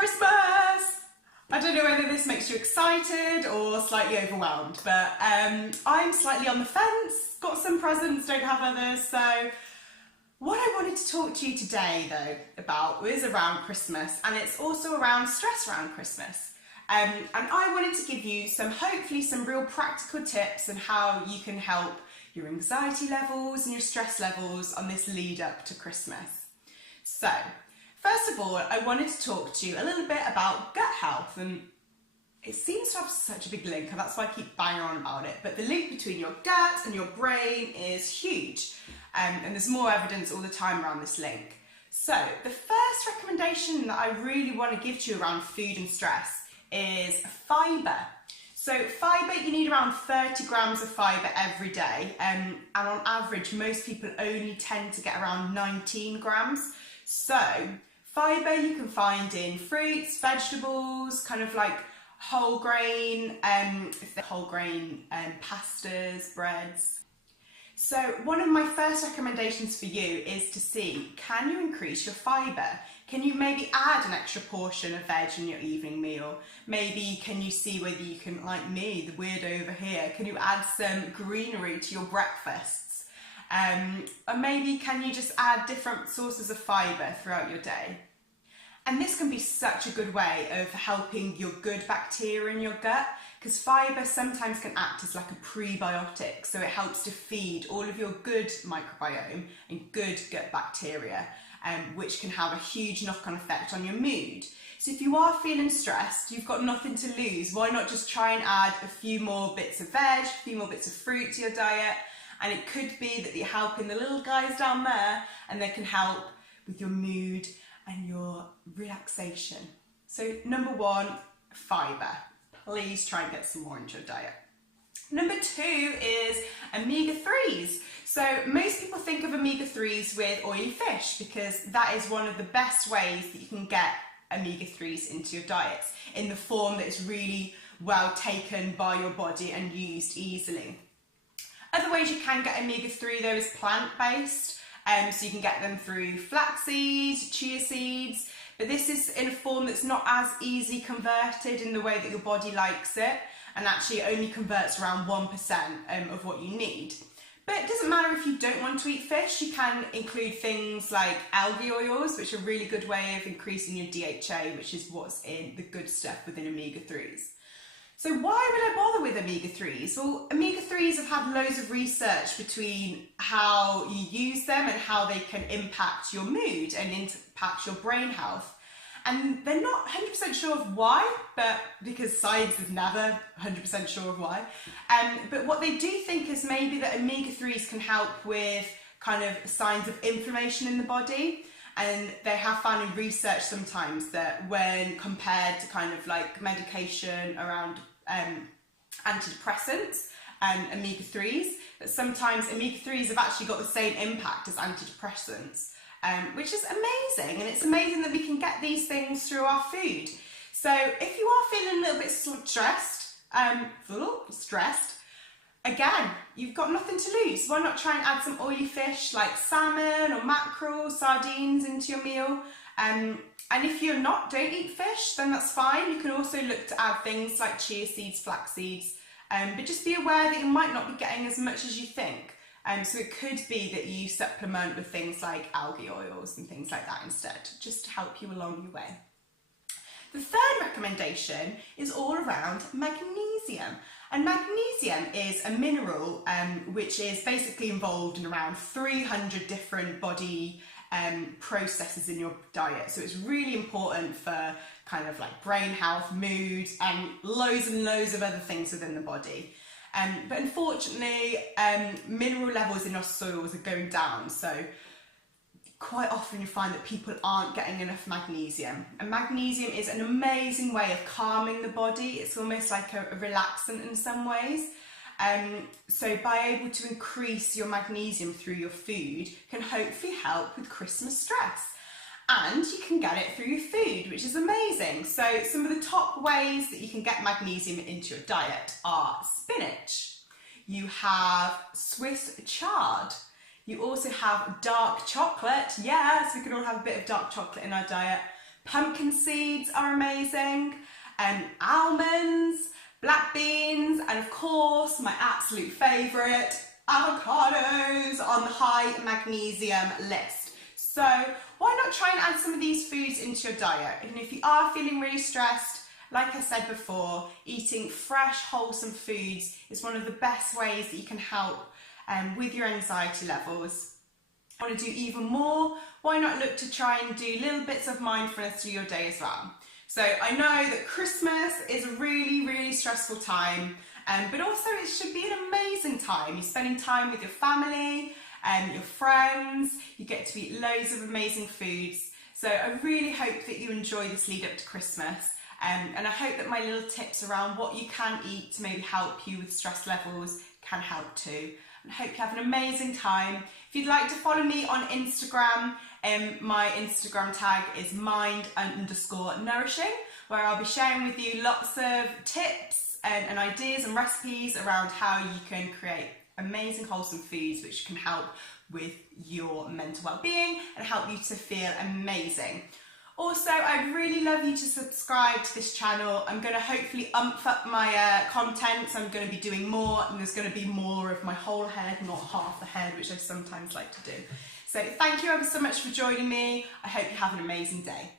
Christmas! I don't know whether this makes you excited or slightly overwhelmed, but I'm slightly on the fence, got some presents, don't have others, so what I wanted to talk to you today though about was around Christmas, and it's also around stress around Christmas. And I wanted to give you hopefully some real practical tips on how you can help your anxiety levels and your stress levels on this lead up to Christmas. So, first of all, I wanted to talk to you a little bit about gut health, and it seems to have such a big link, and that's why I keep banging on about it, but the link between your gut and your brain is huge, and there's more evidence all the time around this link. So, the first recommendation that I really want to give to you around food and stress is fibre. So fibre, you need around 30 grams of fibre every day, and on average most people only tend to get around 19 grams. So fibre you can find in fruits, vegetables, kind of like whole grain, pastas, breads. So one of my first recommendations for you is to see, can you increase your fibre? Can you maybe add an extra portion of veg in your evening meal? Maybe can you see whether you can, like me, the weirdo over here, can you add some greenery to your breakfasts? Or maybe can you just add different sources of fibre throughout your day? And this can be such a good way of helping your good bacteria in your gut, because fibre sometimes can act as like a prebiotic, so it helps to feed all of your good microbiome and good gut bacteria, which can have a huge knock-on effect on your mood. So if you are feeling stressed, you've got nothing to lose, why not just try and add a few more bits of veg, a few more bits of fruit to your diet, and it could be that you're helping the little guys down there, and they can help with your mood and your relaxation. So number one, fibre. Please try and get some more into your diet. Number two is omega-3s. So most people think of omega-3s with oily fish because that is one of the best ways that you can get omega-3s into your diets in the form that is really well taken by your body and used easily. Other ways you can get omega-3 though is plant-based. So you can get them through flaxseed, chia seeds, but this is in a form that's not as easily converted in the way that your body likes it, and actually only converts around 1% of what you need. But it doesn't matter if you don't want to eat fish, you can include things like algae oils, which are a really good way of increasing your DHA, which is what's in the good stuff within omega-3s. So why would I bother with omega-3s? Well, omega-3s have had loads of research between how you use them and how they can impact your mood and impact your brain health. And they're not 100% sure of why, but because science is never 100% sure of why. But what they do think is maybe that omega-3s can help with kind of signs of inflammation in the body. And they have found in research sometimes that when compared to kind of like medication around antidepressants and omega-3s, that sometimes omega-3s have actually got the same impact as antidepressants, which is amazing. And it's amazing that we can get these things through our food. So if you are feeling a little bit stressed, again, you've got nothing to lose. Why not try and add some oily fish like salmon or mackerel, sardines into your meal? And if you're don't eat fish, then that's fine. You can also look to add things like chia seeds, flax seeds, but just be aware that you might not be getting as much as you think. So it could be that you supplement with things like algae oils and things like that instead, just to help you along your way. The third recommendation is all around magnesium. And magnesium is a mineral which is basically involved in around 300 different body processes in your diet. So it's really important for kind of like brain health, mood, and loads of other things within the body. But unfortunately, mineral levels in our soils are going down. So quite often you find that people aren't getting enough magnesium. And magnesium is an amazing way of calming the body. It's almost like a relaxant in some ways. So by able to increase your magnesium through your food can hopefully help with Christmas stress. And you can get it through your food, which is amazing. So some of the top ways that you can get magnesium into your diet are spinach. You have Swiss chard. You also have dark chocolate. Yes, we can all have a bit of dark chocolate in our diet. Pumpkin seeds are amazing, almonds, black beans, and of course my absolute favourite, avocados on the high magnesium list. So why not try and add some of these foods into your diet? And if you are feeling really stressed, like I said before, eating fresh, wholesome foods is one of the best ways that you can help with your anxiety levels. Want to do even more? Why not look to try and do little bits of mindfulness through your day as well? So I know that Christmas is a really, really stressful time, but also it should be an amazing time. You're spending time with your family and your friends, you get to eat loads of amazing foods. So I really hope that you enjoy this lead up to Christmas. And I hope that my little tips around what you can eat to maybe help you with stress levels can help too. And I hope you have an amazing time. If you'd like to follow me on Instagram, my Instagram tag is mind_nourishing, where I'll be sharing with you lots of tips and ideas and recipes around how you can create amazing wholesome foods which can help with your mental well-being and help you to feel amazing. Also, I'd really love you to subscribe to this channel. I'm going to hopefully ump up my content, so I'm going to be doing more, and there's going to be more of my whole head, not half the head, which I sometimes like to do. So thank you ever so much for joining me. I hope you have an amazing day.